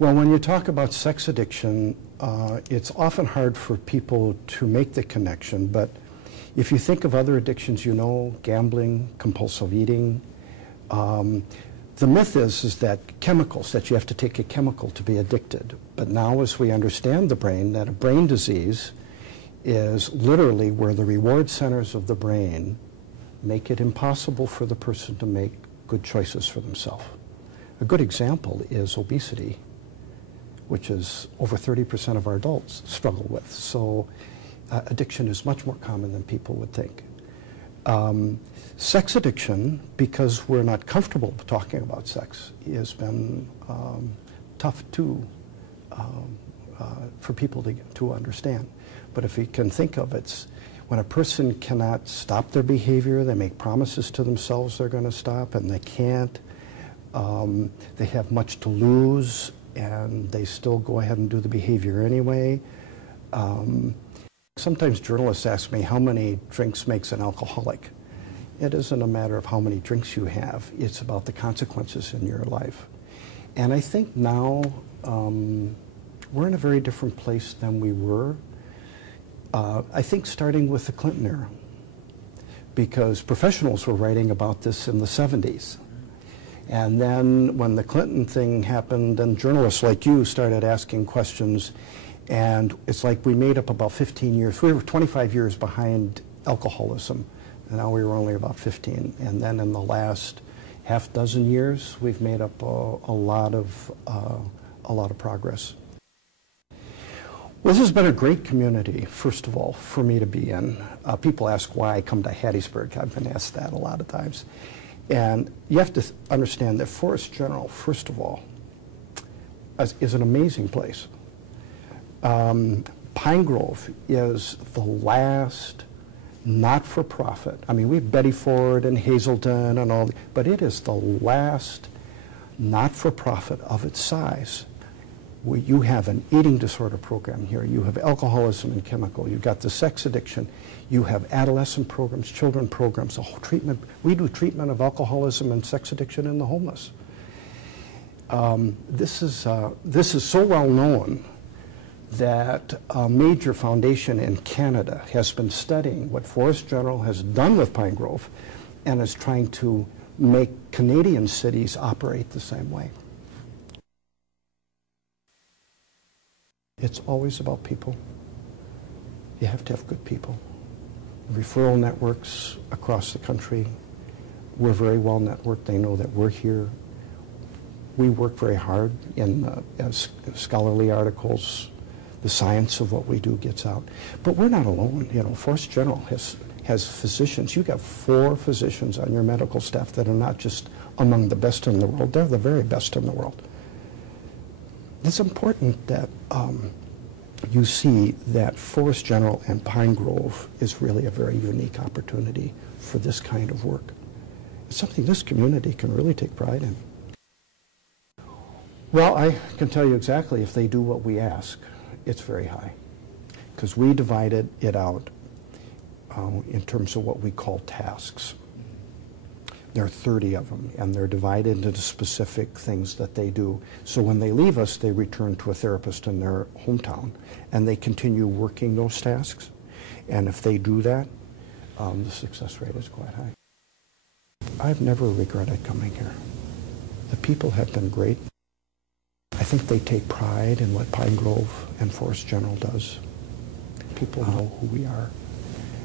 Well, when you talk about sex addiction, it's often hard for people to make the connection, but if you think of other addictions, you know, gambling, compulsive eating, the myth is that chemicals, that you have to take a chemical to be addicted. But now as we understand the brain, that a brain disease is literally where the reward centers of the brain make it impossible for the person to make good choices for themselves. A good example is obesity, which is over 30% of our adults struggle with. So addiction is much more common than people would think. Sex addiction, because we're not comfortable talking about sex, has been tough too for people to understand. But if you can think of it, when a person cannot stop their behavior, they make promises to themselves they're going to stop, and they can't. They have much to lose, and they still go ahead and do the behavior anyway. Sometimes journalists ask me how many drinks makes an alcoholic. It isn't a matter of how many drinks you have. It's about the consequences in your life. And I think now we're in a very different place than we were. I think starting with the Clinton era, because professionals were writing about this in the 70s. And then when the Clinton thing happened, then journalists like you started asking questions, and it's like we made up about 15 years. We were 25 years behind alcoholism, and now we were only about 15. And then in the last half dozen years, we've made up a lot of progress. Well, this has been a great community, first of all, for me to be in. People ask why I come to Hattiesburg. I've been asked that a lot of times. And you have to understand that Forest General, first of all, is an amazing place. Pine Grove is the last not-for-profit. I mean, we have Betty Ford and Hazelton and all, but it is the last not-for-profit of its size. You have an eating disorder program here. You have alcoholism and chemical. You've got the sex addiction. You have adolescent programs, children programs, the whole treatment. We do treatment of alcoholism and sex addiction in the homeless. This is so well known that a major foundation in Canada has been studying what Forest General has done with Pine Grove and is trying to make Canadian cities operate the same way. It's always about people. You have to have good people. Referral networks across the country, we're very well networked. They know that we're here. We work very hard in as scholarly articles. The science of what we do gets out. But we're not alone. You know, Forest General has physicians. You got 4 physicians on your medical staff that are not just among the best in the world. They're the very best in the world. It's important that you see that Forest General and Pine Grove is really a very unique opportunity for this kind of work. It's something this community can really take pride in. Well, I can tell you exactly, if they do what we ask, it's very high, because we divided it out in terms of what we call tasks. There are 30 of them, and they're divided into the specific things that they do. So when they leave us, they return to a therapist in their hometown, and they continue working those tasks. And if they do that, the success rate is quite high. I've never regretted coming here. The people have been great. I think they take pride in what Pine Grove and Forest General does. People know who we are,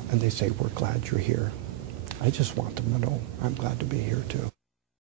and they say, we're glad you're here. I just want them to know I'm glad to be here too.